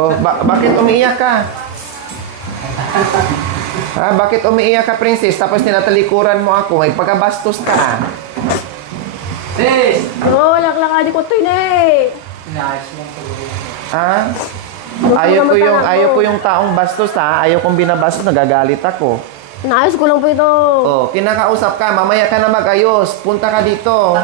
Oh, bakit umiiyak ka? Ha, bakit umiiyak ka, princess? Tapos tinatalikuran mo ako. May pagkabastos ka. Sis! Oo, lang adi ko to eh. Inaayos mo ang tuloy. Ha? Ayaw ko yung taong bastos, ha? Ayaw kong binabastos, nagagalit ako. Naayos ko lang po ito. Oh, kinakausap ka, mamaya ka na mag-ayos. Punta ka dito.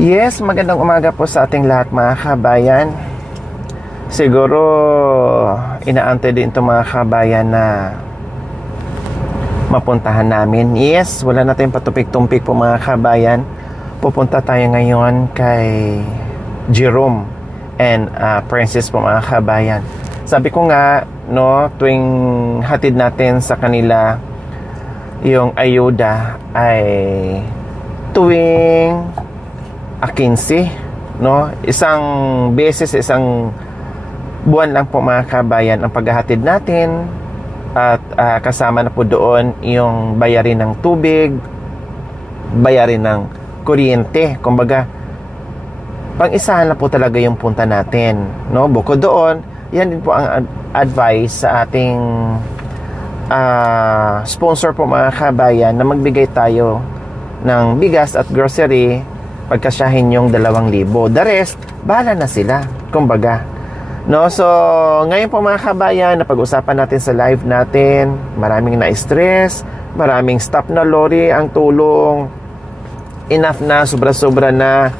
Yes, magandang umaga po sa ating lahat mga kabayan. Siguro inaantay din itong mga kabayan na mapuntahan namin. Yes, wala na tayong patupik-tumpik po mga kabayan. Pupunta tayo ngayon kay Jerome and Princess po mga kabayan. Sabi ko nga, no, tuwing hatid natin sa kanila yung ayuda ay tuwing 15, no? Isang beses, isang buwan lang po mga kabayan ang paghahatid natin at kasama na po doon yung bayarin ng tubig, bayarin ng kuryente. Kumbaga, pang-isahan na po talaga yung punta natin, no? Bukod doon, yan din po ang advice sa ating sponsor po mga kabayan na magbigay tayo ng bigas at grocery pagkasyahin yung 2,000. The rest, bahala na sila. Kumbaga. No? So, ngayon po mga kabayan, napag-usapan natin sa live natin, maraming na-stress, maraming stop na lorry ang tulong, enough na, sobra-sobra na,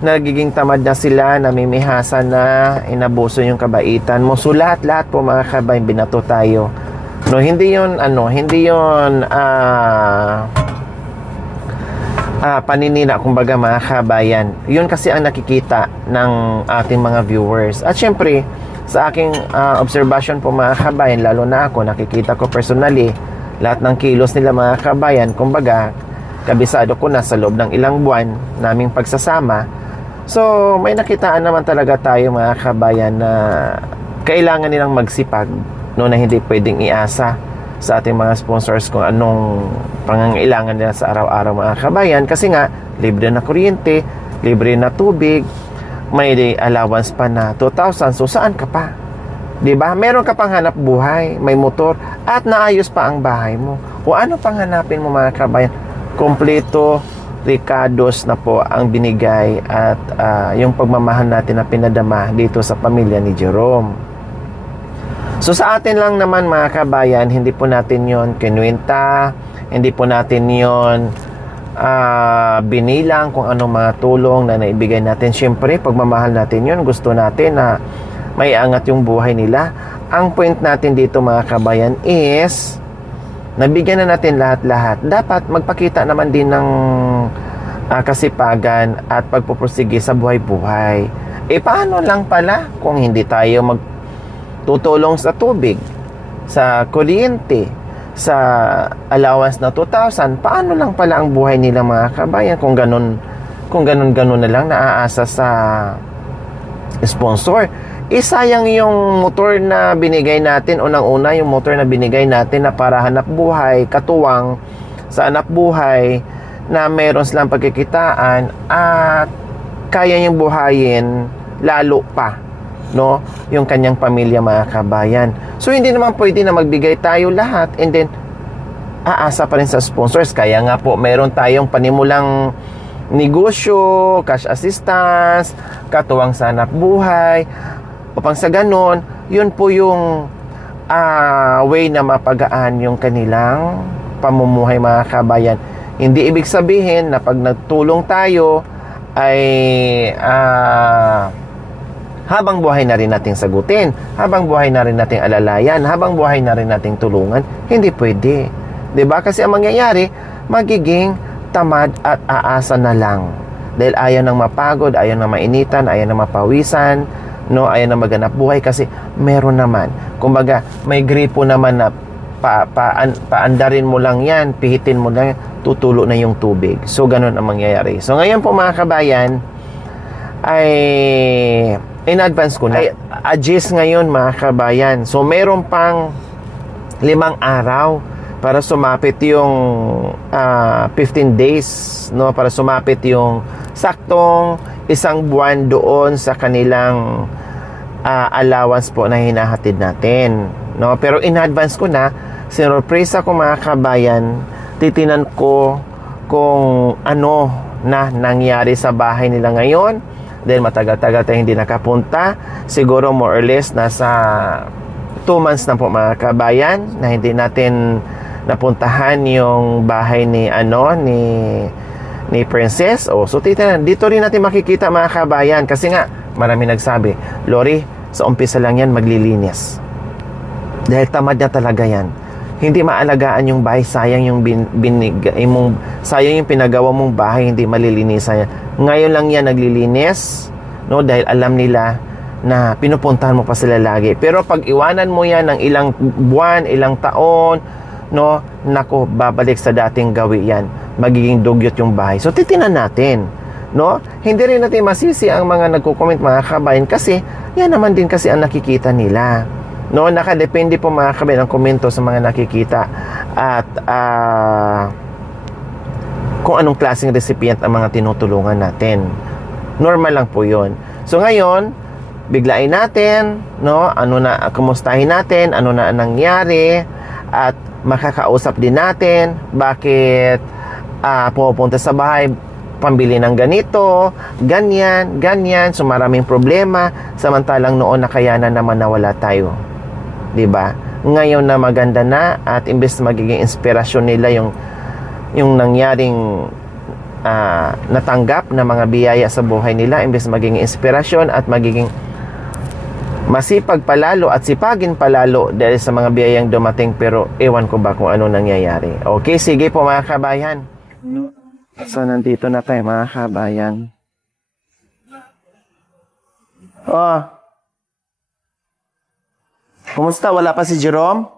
nagiging tamad na sila, namimihasa na, inabuso yung kabaitan mo. So, lahat-lahat po mga kabayan, binato tayo. No, hindi yun, paninina, kumbaga mga kabayan. Yun kasi ang nakikita ng ating mga viewers. At syempre, sa aking observation po mga kabayan, lalo na ako, nakikita ko personally, lahat ng kilos nila mga kabayan, kumbaga, kabisado ko na sa loob ng ilang buwan naming pagsasama. So, may nakitaan naman talaga tayo mga kabayan na kailangan nilang magsipag, no, na hindi pwedeng iasa sa ating mga sponsors kung anong pangangailangan nila sa araw-araw mga kabayan. Kasi nga, libre na kuryente, libre na tubig, may allowance pa na 2,000. So, saan ka pa? Diba? Meron ka pang hanap buhay, may motor, at naayos pa ang bahay mo. O ano pang hanapin mo mga kabayan? Kompleto, Ricados na po ang binigay at yung pagmamahal natin na pinadama dito sa pamilya ni Jerome. So sa atin lang naman mga kabayan, hindi po natin yon kinuwenta, hindi po natin yon binilang kung anong mga tulong na naibigay natin. Siyempre, pagmamahal natin yon, gusto natin na may angat yung buhay nila. Ang point natin dito mga kabayan is, nabigyan na natin lahat-lahat. Dapat magpakita naman din ng kasipagan at pagpupursige sa buhay-buhay. Paano lang pala kung hindi tayo tutulong sa tubig, sa kuryente, sa allowance na 2,000, paano lang pala ang buhay nila mga kabayan kung ganun na lang naaasa sa sponsor? Sayang yung motor na binigay natin, unang-una yung motor na binigay natin na para hanap buhay, katuwang sa hanap buhay na meron silang pagkikitaan at kaya niyang buhayin lalo pa, no, yung kanyang pamilya mga kabayan. So hindi naman pwede na magbigay tayo lahat and then aasa pa rin sa sponsors. Kaya nga po meron tayong panimulang negosyo, cash assistance, katuwang sa hanap buhay, upang sa ganon, yun po yung way na mapagaan yung kanilang pamumuhay mga kabayan. Hindi ibig sabihin na pag nagtulong tayo ay habang buhay na rin nating sagutin, habang buhay na rin nating alalayan, habang buhay na rin nating tulungan. Hindi pwede. 'Di ba? Kasi ang mangyayari, magiging tamad at aasa na lang. Dahil ayaw nang mapagod, ayaw nang mainitan, ayaw nang mapawisan, no, ayaw nang maghanap buhay kasi meron naman. Kumbaga, may gripo naman na paandarin mo lang yan, pihitin mo lang, tutulo na yung tubig. So, ganun ang mangyayari. So, ngayon po mga kabayan, ay in advance ko na adjust ngayon mga kabayan. So meron pang 5 araw para sumapit yung 15 days, no, para sumapit yung saktong isang buwan doon sa kanilang allowance po na hinahatid natin, no. Pero in advance ko na sinurpresa ko mga kabayan, titinan ko kung ano na nangyari sa bahay nila ngayon dahil matagal-tagal tayong hindi nakapunta. Siguro more or less nasa 2 months na po mga kabayan na hindi natin napuntahan yung bahay ni Princess. So titinan, dito rin natin makikita mga kabayan, kasi nga marami nagsabi, Lori, sa umpisa lang yan maglilinis dahil tamad na talaga yan, hindi maalagaan yung bahay, sayang yung sayang yung pinagawa mong bahay, hindi malilinisan yan. Ngayon lang yan naglilinis, no, dahil alam nila na pinupuntahan mo pa sila lagi. Pero pag iwanan mo yan ng ilang buwan, ilang taon, no, nako, babalik sa dating gawi yan, magiging dugyot yung bahay. So titinan natin, no, hindi rin natin masisi ang mga nagko-comment mga kabayan, kasi yan naman din kasi ang nakikita nila, no. Nakadepende po mga kabayan ang komento sa mga nakikita at kung anong klaseng recipient ang mga tinutulungan natin. Normal lang po yun. So ngayon, biglain natin, no, kumustahin natin, ano na nangyari, at makakausap din natin bakit pumupunta sa bahay, pambili ng ganito, ganyan, so maraming problema, samantalang noon nakayanan naman na wala tayo, 'di ba? Ngayon na maganda na, at imbes magiging inspirasyon nila yung nangyaring natanggap na mga biyaya sa buhay nila, imbes magiging inspirasyon at magiging masipag palalo at sipagin palalo dahil sa mga biyayang dumating, pero ewan ko ba kung ano nangyayari. Okay, sige po mga kabayan. So nandito na tayo mga kabayan. Kumusta? Wala pa si Jerome?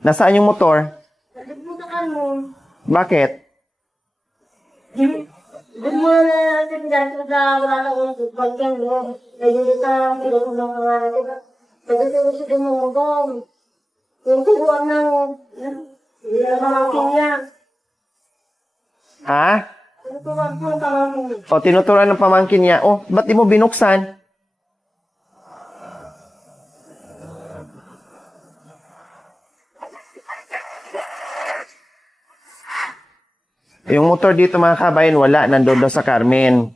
Nasaan yung motor? Nagpuntakan mo. Bakit? Doon mo na natin dahil sa wala na kong pagkang mo. Nagiging sa pinag ng mga natin. Nagiging sa mga gom. Yung tubuan ng pamangkin niya. Ha? Tuturuan po ng pamangkin niya. O, tinuturuan ng pamangkin niya. Oh, ba't di mo binuksan? Yung motor dito mga kabayan, wala. Nandun daw sa Carmen.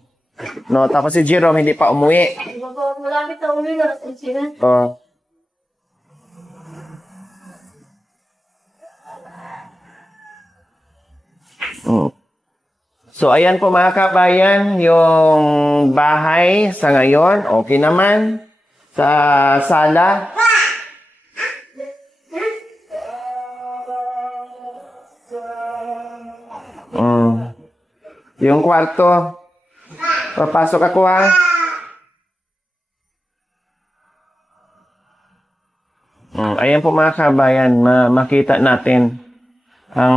No, tapos si Jerome hindi pa umuwi. Malapit na uli na sila. Oh. So, ayan po mga kabayan, yung bahay sa ngayon, okay naman. Sa sala. Yung kwarto. Papasok ako ha. Ayan po mga kabayan, makita natin ang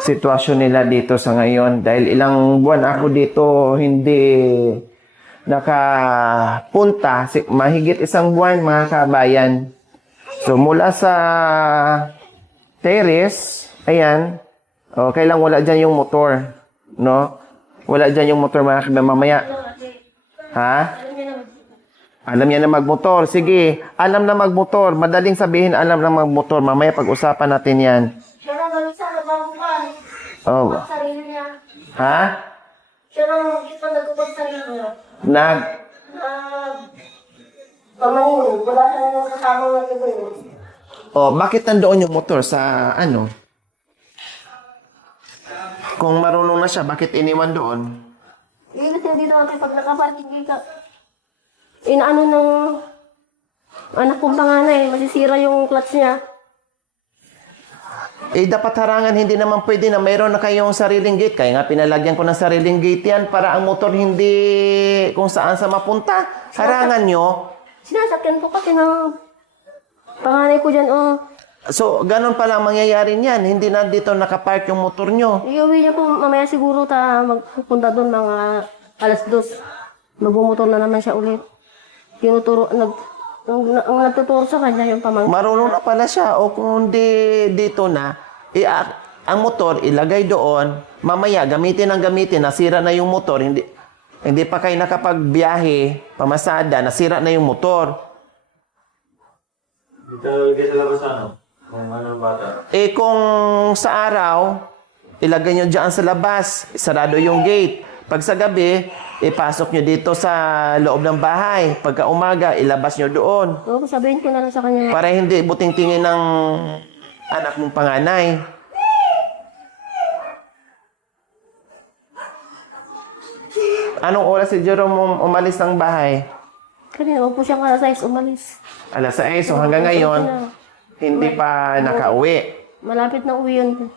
sitwasyon nila dito sa ngayon. Dahil ilang buwan ako dito hindi nakapunta. Mahigit isang buwan mga kabayan. So mula sa terrace, ayan, okay lang wala dyan yung motor, no? Wala dyan yung motor mga kabayan mamaya. Ha? Alam niya na magmotor. Sige, alam na magmotor. Madaling sabihin alam na magmotor. Mamaya pag-usapan natin yan. Siya lang galing sa nagbabukan. Oh. Sarili niya. Ha? Siya lang ito nagkupag sarili niya. Pamahin, wala siya nang kasama ng iba. Oh, bakit nandoon yung motor sa ano? Kung marunong na siya, bakit iniwan doon? Kasi dito natin pag nakaparking ka. Inaano ng anak kong panganay, masisira yung clutch niya. Dapat harangan, hindi naman pwede na mayroon na kayong sariling gate. Kaya nga pinalagyan ko ng sariling gate yan para ang motor hindi kung saan sa mapunta. Harangan nyo. Sinasakyan ko kasi ng panganay ko dyan, So, ganun pala ang mangyayari niyan. Hindi na dito nakapark yung motor nyo. Iuwi niya po mamaya siguro magpupunta doon mga 2:00. Magbumotor na naman siya ulit. Ang natuturo sa kanya yung pamangkin. Marunong na pala siya. O kung di dito na, ang motor ilagay doon, mamaya gamitin ang gamitin, nasira na yung motor, hindi pa kayo nakapagbiyahe, pamasada, nasira na yung motor. Dito lagay sa labas ano? Kung anong bata. Kung sa araw, ilagay nyo dyan sa labas, sarado yung gate. Pag sa gabi, ipasok nyo dito sa loob ng bahay. Pagka umaga, ilabas nyo doon. Oo, sabihin ko na lang sa kanya. Para hindi buting tingin ng anak mong panganay. Anong oras si Jerome umalis ng bahay? Kanina, wag po siyang alas 6 umalis. Alas 6, so hanggang ngayon, hindi pa nakauwi. Malapit na uwi yun.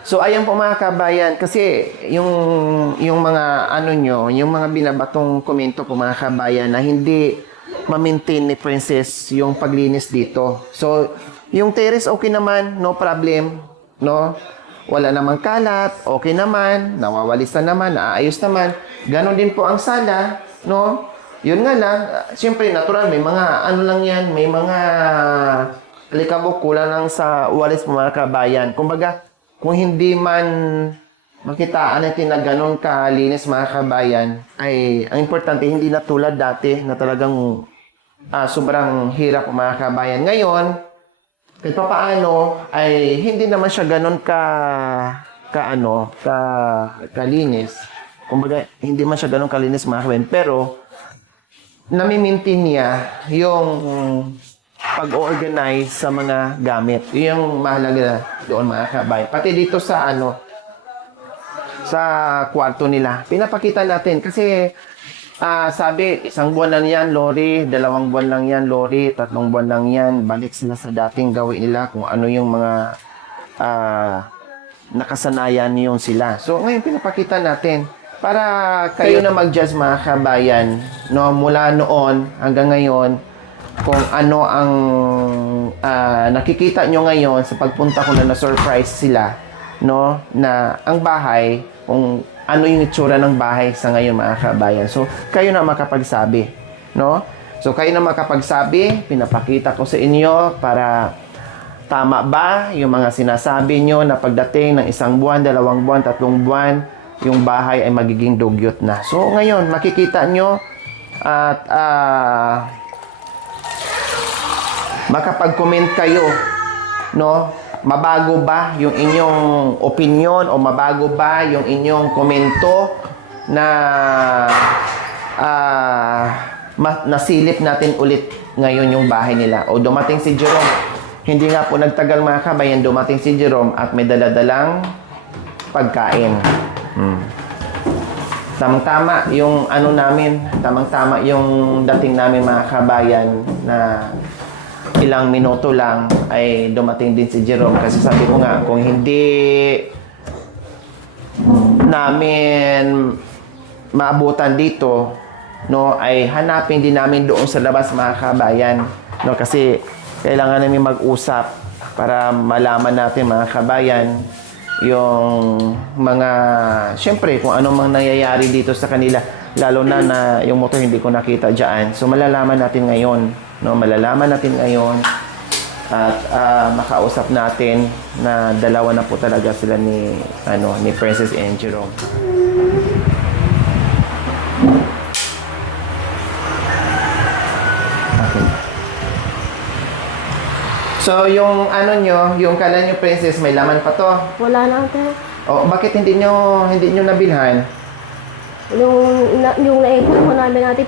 So ayan po mga kabayan, kasi yung mga ano nyo, yung mga binabatong komento po mga kabayan na hindi ma-maintain ni Princess yung paglinis dito. So yung terrace okay naman, no problem, no? Wala namang kalat, okay naman, nawawalis na naman, naayos naman. Ganon din po ang sala, no? Yun nga lang, siyempre natural, may mga ano lang yan, may mga alikabok kulang lang sa walis po mga kabayan. Kumbaga, kung hindi man makitaan natin na ganun kalinis mga kabayan, ay ang importante hindi na tulad dati na talagang sobrang hirap mga kabayan. Ngayon, kahit pa paano, ay hindi naman siya ganun kalinis. Kumbaga, hindi man siya ganun kalinis mga kabayan. Pero, nami-maintain niya yung pag-organize sa mga gamit. Yun yung mahalaga doon mga kabayan. Pati dito sa sa kwarto nila. Pinapakita natin kasi sabi, 1 buwan lang yan, Lori, 2 buwan lang yan, Lori, 3 buwan lang yan. Balik sila sa dating gawin nila kung ano yung mga nakasanayan yung sila. So ngayon pinapakita natin para kayo na mag-judge mga kabayan, no, mula noon hanggang ngayon kung ano ang nakikita nyo ngayon sa pagpunta ko na surprise sila, no, na ang bahay, kung ano yung itsura ng bahay sa ngayon mga kabayan. So, kayo na makapagsabi, no? So, kayo na makapagsabi, pinapakita ko sa inyo para tama ba yung mga sinasabi nyo na pagdating ng 1 buwan, 2 buwan, 3 buwan, yung bahay ay magiging dugyot na. So, ngayon, makikita nyo at makapag-comment kayo, no? Mabago ba yung inyong opinion o mabago ba yung inyong komento na nasilip natin ulit ngayon yung bahay nila? O dumating si Jerome, hindi nga po nagtagal mga kabayan, dumating si Jerome at may daladalang pagkain. Tamang-tama yung ano namin, tamang-tama yung dating namin mga kabayan na ilang minuto lang ay dumating din si Jerome. Kasi sabi ko nga, kung hindi namin maabutan dito, no, ay hanapin din namin doon sa labas mga kabayan. No, kasi kailangan namin mag-usap para malaman natin mga kabayan yung mga, syempre, kung ano mang nangyayari dito sa kanila, lalo na yung motor hindi ko nakita dyan. So, malalaman natin ngayon, no? Malalaman natin ngayon at makausap natin na dalawa na po talaga sila ni Princess and Jerome. Okay. So, yung yung kala nyo, Princess, may laman pa to. Wala na ate. O, bakit hindi nyo nabilhan? Yung naipon ko namin natin,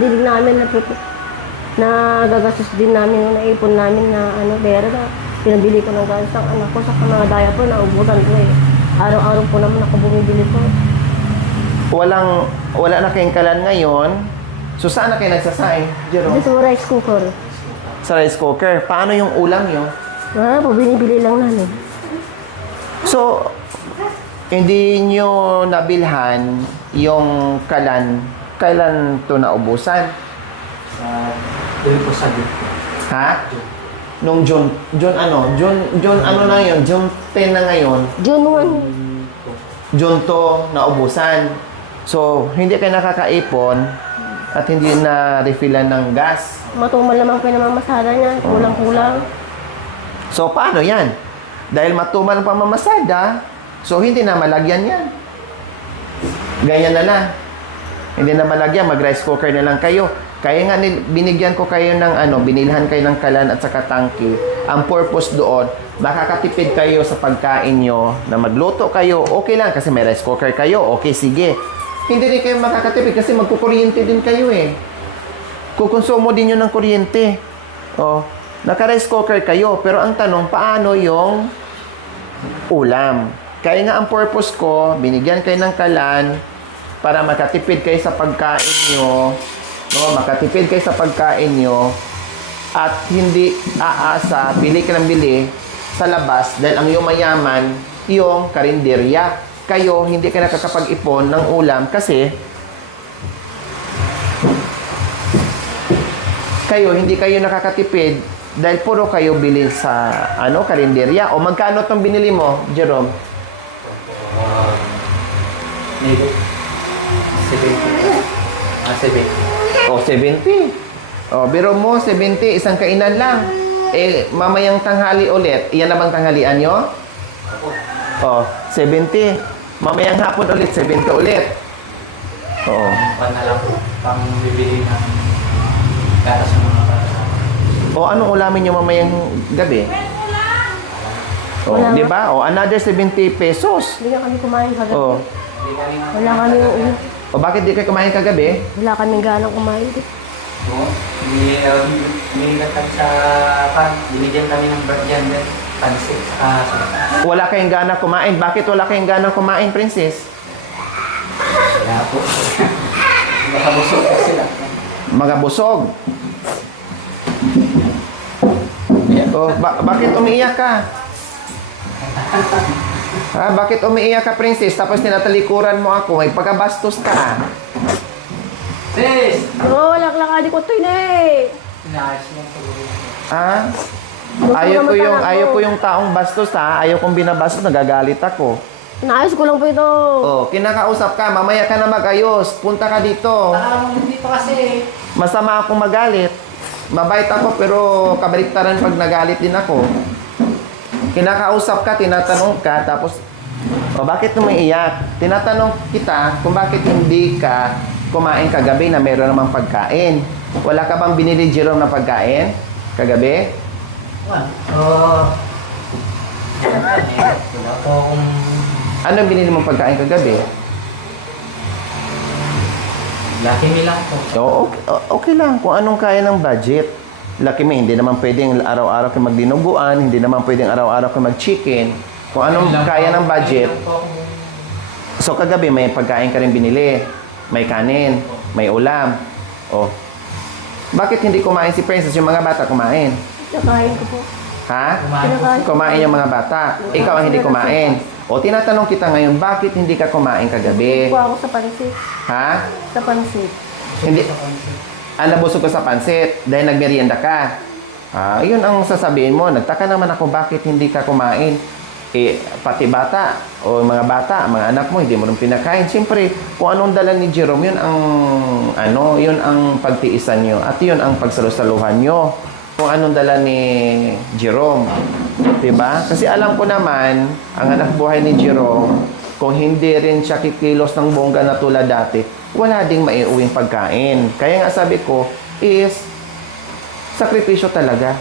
din namin na gagastos din namin yung naipon namin na pera na pinabili ko ng galas ng anak ko sa mga diaper na ubutan ko eh. Araw-araw po naman ako bumibili ko. Wala na kayong kalan ngayon. So, saan na kayo nagsasaing, Jerome? Dito rice cooker. Sa rice cooker. Paano yung ulam nyo? Po, binibili lang namin. So, hindi nyo nabilhan yung kalan. Kailan to naubusan? Doon po sa dito. Ha? Nung June ano na yun? June 10 na ngayon. June 1. June to naubusan. So, hindi kayo nakakaipon. At hindi na refillan ng gas. Matumal naman po yung namamasada niya. Kulang-kulang. So, paano yan? Dahil matumal ang pamamasada, so hindi na malagyan yan. Ganyan na lang. Hindi na malagyan, mag-rice cooker na lang kayo. Kaya nga binigyan ko kayo ng binilhan kayo ng kalan at saka tangki. Ang purpose doon, makakatipid kayo sa pagkain nyo na magluto kayo. Okay lang kasi may rice cooker kayo. Okay, sige. Hindi rin kayo makakatipid kasi magkukuryente din kayo eh. Kukonsumo din yun ng kuryente. Oh, naka-rice cooker kayo. Pero ang tanong, paano yung ulam? Kaya nga ang purpose ko, binigyan kayo ng kalan para makatipid kayo sa pagkain nyo. No, makatipid kayo sa pagkain nyo at hindi aasa, bili ka ng bili sa labas dahil ang iyong mayaman, yung karinderya. Kayo, hindi ka nakakapag-ipon ng ulam kasi kayo, hindi kayo nakakatipid dahil puro kayo bili sa karinderya. O magkano itong binili mo, Jerome? Maybe 70. 70. O, 70. O, biro mo, 70, isang kainan lang. Eh, mamayang tanghali ulit. Iyan na bang tanghalian nyo? O, 70. Mamayang hapon ulit, 70 ulit. Oo. Pan na lang po. Pang bibili ng gatas ng mga bata. O, anong ulamin nyo mamayang gabi? O, Wala di nga. ba? O, another 70 pesos. Hindi na kami kumain kagabi. O, Hindi kami nga. Wala kami o bakit di kayo kumain kagabi? wala kaming ganang kumain. Oo. Binigyan kami sa pan. Binigyan kami ng birthday din. Pansit. Wala kayong gana kumain. Bakit wala kayong gana kumain, princess? Wala po. Nakabusog po sila. Mga busog. O, bakit umiiyak ka? Ha, bakit umiiyak ka, princess? Tapos tinatalikuran mo ako. May pagkabastos ka. Sis! Oo, laklakadi ko ito eh. Inaayos mo po. Ha? Gusto Ayaw ko yung taong bastos, ha? Ayaw kong binabastos, nagagalit ako. Naayos ko lang po ito. Oh, kinakausap ka, mamaya ka na mag-ayos. Punta ka dito. Hindi pa kasi. Masama akong magalit. Mabait ako pero kabaliktaran pag nagalit din ako. Kinakausap ka, tinatanong ka, tapos bakit umiiyak? Tinatanong kita kung bakit hindi ka kumain kagabi na meron namang pagkain. Wala ka bang binili, Jerome, na pagkain kagabi? Oo. Wala po akong... Ano binili mong pagkain kagabi? Lucky Me lang po. So, okay lang kung anong kaya ng budget. Lucky Me, hindi naman pwedeng araw-araw kayo magdinuguan, hindi naman pwedeng araw-araw kayo mag-chicken. Kung anong kaya ng budget. So, kagabi may pagkain ka rin binili. May kanin, may ulam. Oh. Bakit hindi kumain si Princess? Yung mga bata kumain. Nakain ko po. Ha? Kinakain ko. Kumain yung mga bata. Ikaw ang hindi kumain. O, tinatanong kita ngayon, bakit hindi ka kumain kagabi? Kuha ako sa pansit. Ha? Sa pansit. Hindi. Nabusog ko sa pansit dahil nagmerienda ka. Yun ang sasabihin mo. Nagtaka naman ako bakit hindi ka kumain. Eh, pati bata o mga bata, mga anak mo, hindi mo rin pinakain. Siyempre, kung anong dala ni Jerome, yun ang pagtiisan nyo. At yun ang pagsalusaluhan nyo. Kung anong dala ni Jerome. Diba? Kasi alam ko naman, ang anak buhay ni Jerome, kung hindi rin siya kikilos ng bongga na tulad dati, wala ding maiuwing pagkain. Kaya nga sabi ko, is sakripisyo talaga.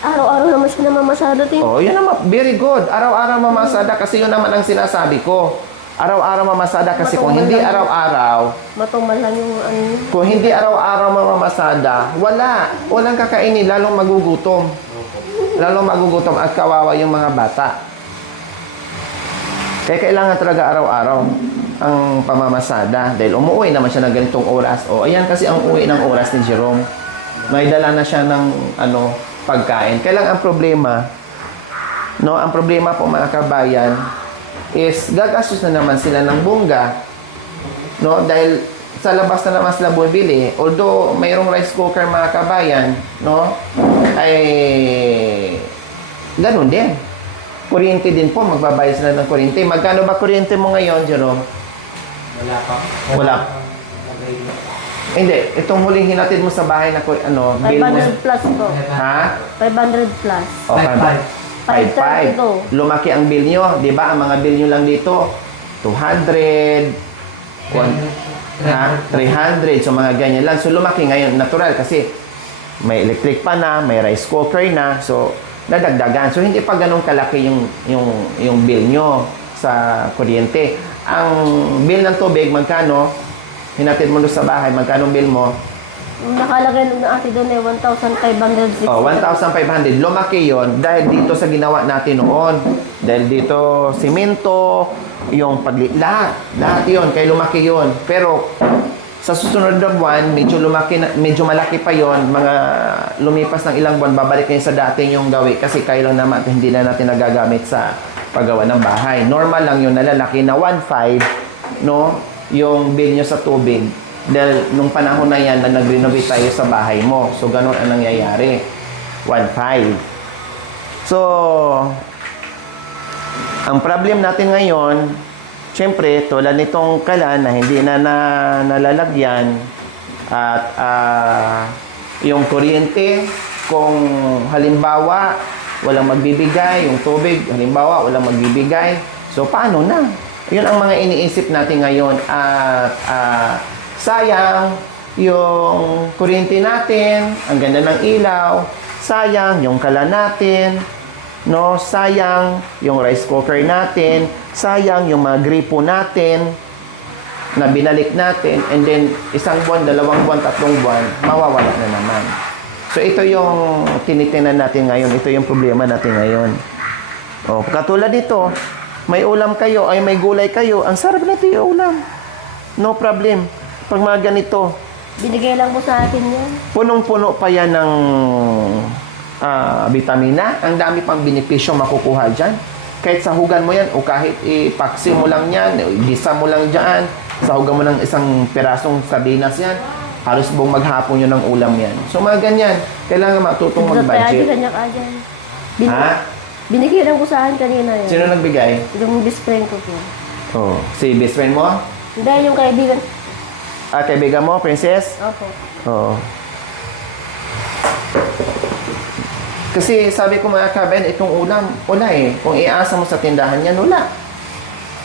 Araw-araw naman siya namamasada din. Oh, yun naman. Very good. Araw-araw mamasada kasi yun naman ang sinasabi ko. Araw-araw mamasada kasi kung hindi araw-araw, Matumal lang yung kung hindi araw-araw mamamasada, walang kakainin, lalong magugutom. Lalong magugutom at kawawa yung mga bata. Kaya kailangan talaga araw-araw ang pamamasada dahil umuwi naman siya ng ganitong oras. O, ayan kasi ang uwi ng oras ni Jerome. May dala na siya ng pagkain. Kailang ang problema, ang problema po mga kabayan is gagastos na naman sila ng bongga. Dahil sa labas na naman sila bumibili. Although mayroong rice cooker mga kabayan, ay ganun din. Kuryente din po, magbabayad sila ng kuryente. Magkano ba kuryente mo ngayon, Jerome? Wala pa. Wala. Hindi, itong huling hinatid mo sa bahay na bill mo. 500 plus po. Ha? 500 plus. O, 530 to. Lumaki ang bill nyo. Di ba? Ang mga bill nyo lang dito, 200, 300. So, mga ganyan lang. So, lumaki ngayon. Natural kasi may electric pa na, may rice cooker na. So, nadagdagan. So, hindi pa ganun kalaki yung bill nyo sa kuryente. Ang bill ng tubig, magkano? Hinatid mo doon sa bahay, magkano bill mo? Nakalagay ng ate doon 1,560. Oh, 1,500. Lumaki yon dahil dito sa ginawa natin noon. Dahil dito, simento, yung lahat yon, kaya lumaki yon. Pero, sa susunod na buwan, medyo malaki pa yon. Mga lumipas ng ilang buwan, babalik kayo sa dating yung gawi kasi kayo lang naman, hindi na natin nagagamit sa paggawa ng bahay. Normal lang yun, nalalaki na 1,500, no? Yung bill nyo sa tubig. Dahil nung panahon na yan na nag-renovate tayo sa bahay mo. So, ganun ang nangyayari. 1,500. So, ang problem natin ngayon, syempre, tulad nitong kalan na hindi na nalalagyan at yung kuryente, kung halimbawa walang magbibigay, yung tubig, halimbawa walang magbibigay, so paano na? Yun ang mga iniisip natin ngayon at sayang yung kuryente natin, ang ganda ng ilaw, sayang yung kalan natin, no? Sayang yung rice cooker natin, sayang yung mga gripo natin na binalik natin, and then isang buwan, 2 buwan, 3 buwan, mawawala na naman. So ito yung tinitingnan natin ngayon, ito yung problema natin ngayon. O, katulad dito, may ulam kayo, ay may gulay kayo, ang sarap na ito yung ulam. No problem. Pag mga ganito, Binigay lang po sa akin yan. punong-puno pa yan ng vitamina. Ang dami pang benepisyo makukuha dyan. Kahit sahugan mo yan, o kahit ipaksi mo lang yan, gisa mo lang dyan, sahugan mo ng isang pirasong sardinas yan, halos buong maghapon yun ng ulam yan. So mga ganyan, kailangan matutong mag-budget. Ha? Binigay lang ko sa akin kanina yan. Sino nagbigay? Yung best friend ko po. Oh, si best friend mo? Hindi, yung kaibigan. Kaibigan mo, princess? Opo. Oo. Kasi sabi ko mga kaben, itong ulam, wala eh. Kung iasa mo sa tindahan yan, wala.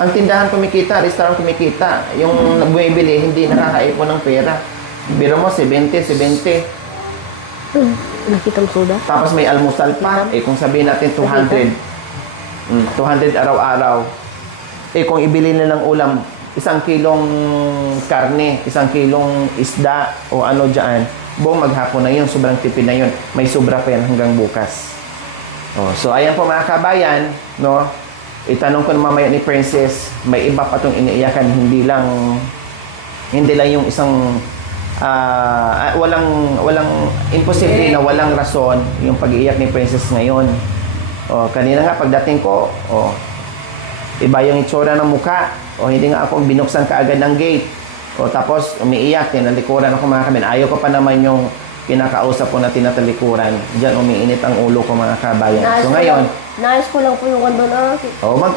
Ang tindahan kumikita, restaurant kumikita. Yung bumibili, hindi nakakaipon ng pera. Biro mo, 70. Nakitang soda. Tapos may almusal pa. Kung sabihin natin 200. 200 araw-araw. Kung ibili na ng ulam, 1 kilong karne, 1 kilong isda, o ano dyan, buong maghapon na yun, sobrang tipid na yun. May sobra pa yan hanggang bukas. So, ayan po mga kabayan, no? Itanong ko na mamaya ni Princess, may iba pa itong iniiyakan, hindi lang yung isang walang imposible na walang rason yung pag-iiyak ni Princess ngayon. Kanina nga pagdating ko, iba yung itsura ng muka, hindi nga ako binuksan kaagad ng gate, tapos umiiyak, tinalikuran ako mga kabayan. Ayaw ko pa naman yung kinakausap ko na tinatalikuran. Diyan umiinit ang ulo ko mga kabayan. So ngayon, naayos ko lang po yung kondo na.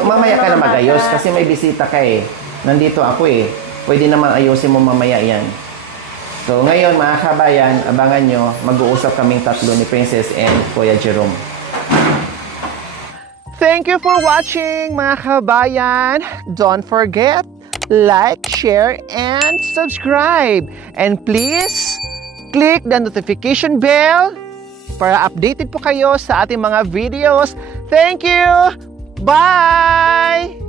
mamaya ka na mag-ayos kasi may bisita ka eh. Nandito ako eh. Pwede naman ayusin mo mamaya yan. So ngayon mga kabayan, abangan nyo, mag-uusap kaming tatlo ni Princess and Kuya Jerome. Thank you for watching mga kabayan. Don't forget, like, share, and subscribe. And please, click the notification bell para updated po kayo sa ating mga videos. Thank you! Bye!